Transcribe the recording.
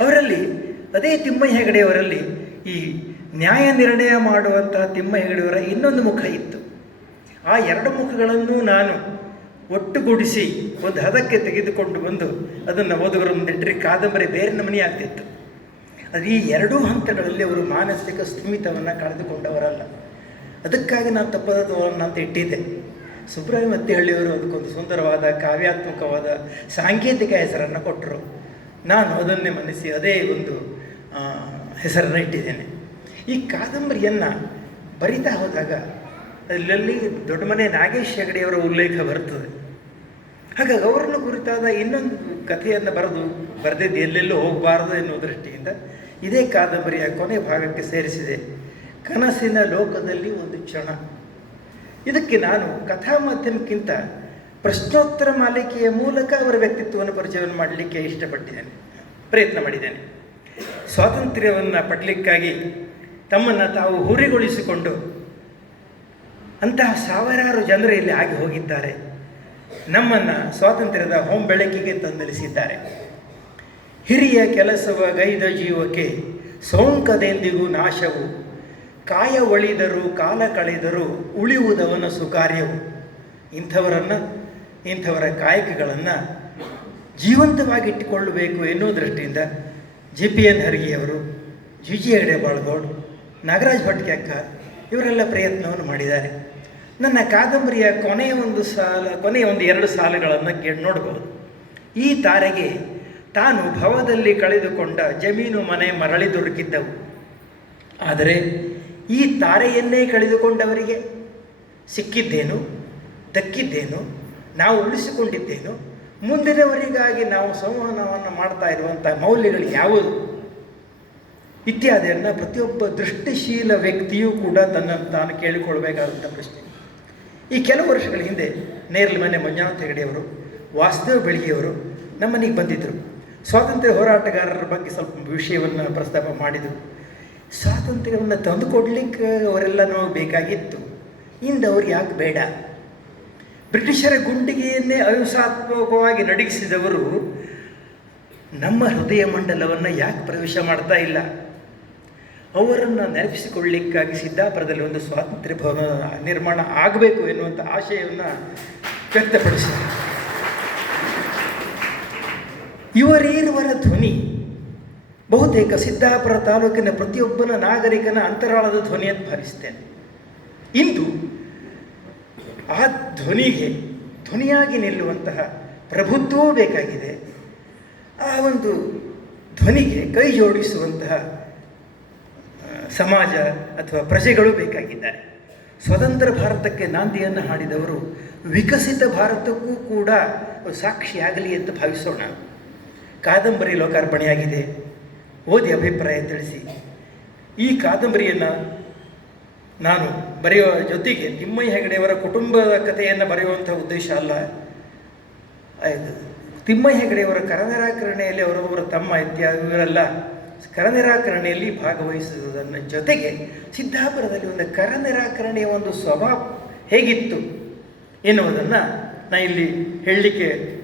ಅವರಲ್ಲಿ, ಅದೇ ತಿಮ್ಮ ಹೆಗಡೆಯವರಲ್ಲಿ ಈ ನ್ಯಾಯ ನಿರ್ಣಯ ಮಾಡುವಂತಹ ತಿಮ್ಮ ಹೆಗಡೆಯವರ ಇನ್ನೊಂದು ಮುಖ ಇತ್ತು. ಆ ಎರಡು ಮುಖಗಳನ್ನು ನಾನು ಒಟ್ಟುಗೂಡಿಸಿ ಒಂದು ಹದಕ್ಕೆ ತೆಗೆದುಕೊಂಡು ಬಂದು ಅದನ್ನು ಓದುಗರ ಮುಂದಿಟ್ಟರೆ ಕಾದಂಬರಿ ಬೇರೆ ನಮನೆ ಆಗ್ತಿತ್ತು. ಅದು ಈ ಎರಡೂ ಹಂತಗಳಲ್ಲಿ ಅವರು ಮಾನಸಿಕ ಸ್ಥಿಮಿತವನ್ನು ಕಳೆದುಕೊಂಡವರಲ್ಲ. ಅದಕ್ಕಾಗಿ ನಾನು ತಪ್ಪದವರನ್ನು ಅಂತ ಇಟ್ಟಿದ್ದೆ. ಸುಬ್ರಹ್ಮಣ್ಯ ಅದಕ್ಕೊಂದು ಸುಂದರವಾದ ಕಾವ್ಯಾತ್ಮಕವಾದ ಸಾಂಕೇತಿಕ ಹೆಸರನ್ನು ಕೊಟ್ಟರು. ನಾನು ಅದನ್ನೇ ಮನ್ನಿಸಿ ಅದೇ ಒಂದು ಹೆಸರನ್ನು ಇಟ್ಟಿದ್ದೇನೆ. ಈ ಕಾದಂಬರಿಯನ್ನು ಬರಿತಾ ಹೋದಾಗ ಅಲ್ಲಲ್ಲಿ ದೊಡ್ಡಮನೆ ನಾಗೇಶ್ ಹೆಗಡೆಯವರ ಉಲ್ಲೇಖ ಬರ್ತದೆ. ಹಾಗಾಗಿ ಅವರನ್ನು ಕುರಿತಾದ ಇನ್ನೊಂದು ಕಥೆಯನ್ನು ಬರೆದು, ಬರೆದಿದ್ದು ಎಲ್ಲೆಲ್ಲೂ ಹೋಗಬಾರದು ಎನ್ನುವ ದೃಷ್ಟಿಯಿಂದ ಇದೇ ಕಾದಂಬರಿಯ ಕೊನೆ ಭಾಗಕ್ಕೆ ಸೇರಿಸಿದೆ. ಕನಸಿನ ಲೋಕದಲ್ಲಿ ಒಂದು ಕ್ಷಣ. ಇದಕ್ಕೆ ನಾನು ಕಥಾ ಮಾಧ್ಯಮಕ್ಕಿಂತ ಪ್ರಶ್ನೋತ್ತರ ಮಾಲಿಕೆಯ ಮೂಲಕ ಅವರ ವ್ಯಕ್ತಿತ್ವವನ್ನು ಪರಿಚಯವನ್ನು ಮಾಡಲಿಕ್ಕೆ ಇಷ್ಟಪಟ್ಟಿದ್ದೇನೆ. ಪ್ರಯತ್ನ ಮಾಡಿದ್ದೇನೆ. ಸ್ವಾತಂತ್ರ್ಯವನ್ನು ಪಡಲಿಕ್ಕಾಗಿ ತಮ್ಮನ್ನು ತಾವು ಹುರಿಗೊಳಿಸಿಕೊಂಡು ಅಂತಹ ಸಾವಿರಾರು ಜನರು ಇಲ್ಲಿ ಆಗಿ ಹೋಗಿದ್ದಾರೆ. ನಮ್ಮನ್ನು ಸ್ವಾತಂತ್ರ್ಯದ ಹೋಂ ಬೆಳಕಿಗೆ ತಂದಿಳಿಸಿದ್ದಾರೆ. ಹಿರಿಯ ಕೆಲಸವ ಗೈದ ಜೀವಕ್ಕೆ ಸೋಂಕದೆಂದಿಗೂ ನಾಶವು, ಕಾಯ ಒಳಿದರೂ ಕಾಲ ಕಳೆದರೂ ಉಳಿಯುವುದವನ ಸುಕಾರ್ಯವು ಇಂಥವರನ್ನು ಇಂಥವರ ಕಾಯಕಗಳನ್ನು ಜೀವಂತವಾಗಿಟ್ಟುಕೊಳ್ಳಬೇಕು ಎನ್ನುವ ದೃಷ್ಟಿಯಿಂದ ಜಿ ಪಿ ಎನ್ ಹರ್ಗಿಯವರು ಜಿ ಜಿ ಹೆಗಡೆ ಬಾಳ್ಗೌಡ್ ನಾಗರಾಜ್ ಭಟ್ಕ್ಯಾಕ ಇವರೆಲ್ಲ ಪ್ರಯತ್ನವನ್ನು ಮಾಡಿದ್ದಾರೆ. ನನ್ನ ಕಾದಂಬರಿಯ ಕೊನೆಯ ಒಂದು ಸಾಲ, ಕೊನೆಯ ಒಂದು ಎರಡು ಸಾಲುಗಳನ್ನು ಕೇಳಿ ನೋಡ್ಬೋದು. ಈ ತಾರೆಗೆ ತಾನು ಭವದಲ್ಲಿ ಕಳೆದುಕೊಂಡ ಜಮೀನು, ಮನೆ, ಮರಳಿ ದೊರಕಿದ್ದವು. ಆದರೆ ಈ ತಾರೆಯನ್ನೇ ಕಳೆದುಕೊಂಡವರಿಗೆ ಸಿಕ್ಕಿದ್ದೇನು, ದಕ್ಕಿದ್ದೇನು ನಾವು ಉಳಿಸಿಕೊಂಡಿದ್ದೇನು, ಮುಂದಿನವರಿಗಾಗಿ ನಾವು ಸಂವಹನವನ್ನು ಮಾಡ್ತಾ ಇರುವಂಥ ಮೌಲ್ಯಗಳು ಯಾವುದು? ಇತ್ಯಾದಿಯನ್ನು ಪ್ರತಿಯೊಬ್ಬ ದೃಷ್ಟಿಶೀಲ ವ್ಯಕ್ತಿಯೂ ಕೂಡ ತನ್ನ ತಾನು ಕೇಳಿಕೊಳ್ಬೇಕಾದಂಥ ಪ್ರಶ್ನೆ. ಈ ಕೆಲವು ವರ್ಷಗಳ ಹಿಂದೆ ನೇರಲ ಮನೆ ಮಂಜುನಾಥ್ ಹೆಗಡೆಯವರು ವಾಸುದೇವ ಬೆಳಗಿಯವರು ನಮ್ಮನೆಗೆ ಬಂದಿದ್ದರು ಸ್ವಾತಂತ್ರ್ಯ ಹೋರಾಟಗಾರರ ಬಗ್ಗೆ ಸ್ವಲ್ಪ ವಿಷಯವನ್ನು ಪ್ರಸ್ತಾಪ ಮಾಡಿದರು. ಸ್ವಾತಂತ್ರ್ಯವನ್ನು ತಂದುಕೊಡ್ಲಿಕ್ಕೆ ಅವರೆಲ್ಲ ನಮಗೆ ಬೇಕಾಗಿತ್ತು. ಇಂದು ಅವ್ರು ಯಾಕೆ ಬೇಡ? ಬ್ರಿಟಿಷರ ಗುಂಡಿಗೆಯನ್ನೇ ಅಹಿಂಸಾತ್ಮಕವಾಗಿ ನಡಗಿಸಿದವರು ನಮ್ಮ ಹೃದಯ ಮಂಡಲವನ್ನು ಯಾಕೆ ಪ್ರವೇಶ ಮಾಡ್ತಾ ಇಲ್ಲ? ಅವರನ್ನು ನೆನಪಿಸಿಕೊಳ್ಳಿಕ್ಕಾಗಿ ಸಿದ್ದಾಪುರದಲ್ಲಿ ಒಂದು ಸ್ವಾತಂತ್ರ್ಯ ಭವನ ನಿರ್ಮಾಣ ಆಗಬೇಕು ಎನ್ನುವಂಥ ಆಶಯವನ್ನು ವ್ಯಕ್ತಪಡಿಸಿದರು ಇವರೀರುವರ ಧ್ವನಿ, ಬಹುತೇಕ ಸಿದ್ದಾಪುರ ತಾಲೂಕಿನ ಪ್ರತಿಯೊಬ್ಬನ ನಾಗರಿಕನ ಅಂತರಾಳದ ಧ್ವನಿಯನ್ನು ಭಾವಿಸ್ತೇನೆ. ಇಂದು ಆ ಧ್ವನಿಗೆ, ಧ್ವನಿಯಾಗಿ ನಿಲ್ಲುವಂತಹ ಪ್ರಭುತ್ವವೂ ಬೇಕಾಗಿದೆ. ಆ ಒಂದು ಧ್ವನಿಗೆ ಕೈ ಜೋಡಿಸುವಂತಹ ಸಮಾಜ ಅಥವಾ ಪ್ರಜೆಗಳು ಬೇಕಾಗಿದ್ದಾರೆ. ಸ್ವತಂತ್ರ ಭಾರತಕ್ಕೆ ನಾಂದಿಯನ್ನು ಹಾಡಿದವರು ವಿಕಸಿತ ಭಾರತಕ್ಕೂ ಕೂಡ ಸಾಕ್ಷಿಯಾಗಲಿ ಅಂತ ಭಾವಿಸೋಣ. ಕಾದಂಬರಿ ಲೋಕಾರ್ಪಣೆಯಾಗಿದೆ. ಓದಿ ಅಭಿಪ್ರಾಯ ತಿಳಿಸಿ. ಈ ಕಾದಂಬರಿಯನ್ನು ನಾನು ಬರೆಯುವ ಜೊತೆಗೆ ತಿಮ್ಮಯ್ಯ ಹೆಗಡೆಯವರ ಕುಟುಂಬದ ಕಥೆಯನ್ನು ಬರೆಯುವಂಥ ಉದ್ದೇಶ ಅಲ್ಲ. ಆಯ್ತು. ತಿಮ್ಮಯ್ಯ ಹೆಗಡೆಯವರ ಕರನಿರಾಕರಣೆಯಲ್ಲಿ ಅವರೊಬ್ಬರ ತಮ್ಮ ಇತ್ಯಾದಿ ಇವರೆಲ್ಲ. ಕರನಿರಾಕರಣೆಯಲ್ಲಿ ಭಾಗವಹಿಸುವುದನ್ನು ಜೊತೆಗೆ ಸಿದ್ದಾಪುರದಲ್ಲಿ ಒಂದು ಕರನಿರಾಕರಣೆಯ ಒಂದು ಸ್ವಭಾವ ಹೇಗಿತ್ತು ಎನ್ನುವುದನ್ನು ನಾನು ಇಲ್ಲಿ ಹೇಳಲಿಕ್ಕೆ